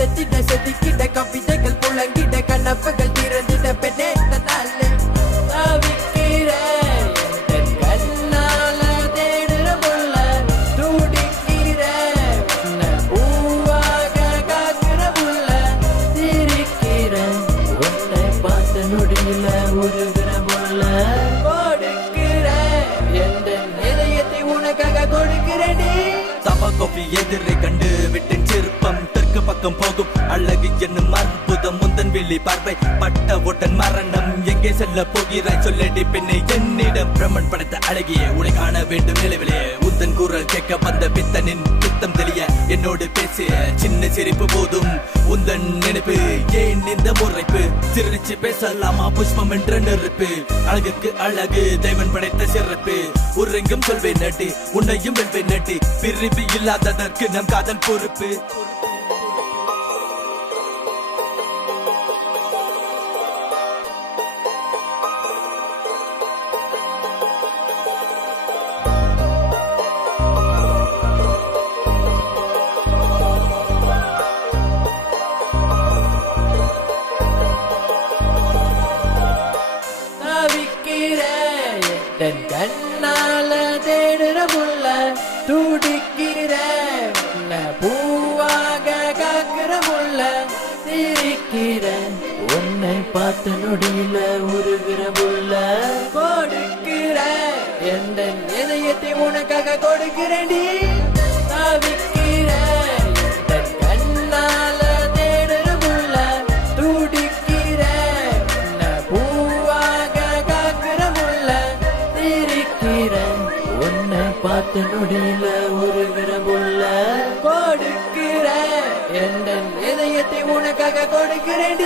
கடத்திட செதுக்கிட கவிதைகள் புழங்கிட கனவுகள் திறந்திட பெண்ணே நாளே தவிக்கிற கண்ணால தேடுற முள்ள துடிக்கிற பூவாக காக்கிற முள்ள திரிக்கிற உன்னை பார்த்த நொடியில உருகிற முள்ள கொடுக்கிற எந்த நிலையத்தை உனக்காக கொடுக்கிறேனே தவகோப்பி எதிரை கண்டு விட்டேன் சிற்பம் தெற்கு பக்கம் போகும் அழகு என்னும் அற்புதம் முந்தன் விழி பார்வை பட்ட உடன் மரணம் எங்கே செல்ல போகிறாய் சொல்லடி பெண்ணை என்னிடம் பிரம்மன் படைத்த அழகியே உன்னை காண வேண்டும் நிலவிலே உந்தன் குரல் கேட்க வந்த பித்தனின் பித்தம் தெளிய என்னோடு பேசு சின்ன சிரிப்பு போதும் உந்தன் நினைப்பு ஏன் இந்த முறைப்பு சிரிச்சு பேசலாமா புஷ்பம் என்ற நெருப்பு அழகுக்கு அழகு தெய்வன் படைத்த சிறப்பு உறங்கும் சொல்வேன் நட்டு உன்னையும் வெல்வேன் நட்டு பிரிவு இல்லாததற்கு நம் காதல் பொறுப்பு கண்ணால தேடுற முள்ள துடிக்கிற பூவாக காக்கிற முள்ள திரிக்கிற உன்னை பார்த்த நொடியில உருகிற முள்ள கொடுக்கிற எந்த இதயத்தை உனக்காக கொடுக்கிறேன் தவிக்கிற கண்ணால தேடுற முள்ள துடிக்கிற பூவாக காக்கிற முள்ள உன்னை பார்த்த நொடியில உருகிற முள்ள கொடுக்கிற எந்த இதயத்தை உனக்காக கொடுக்கிறேன்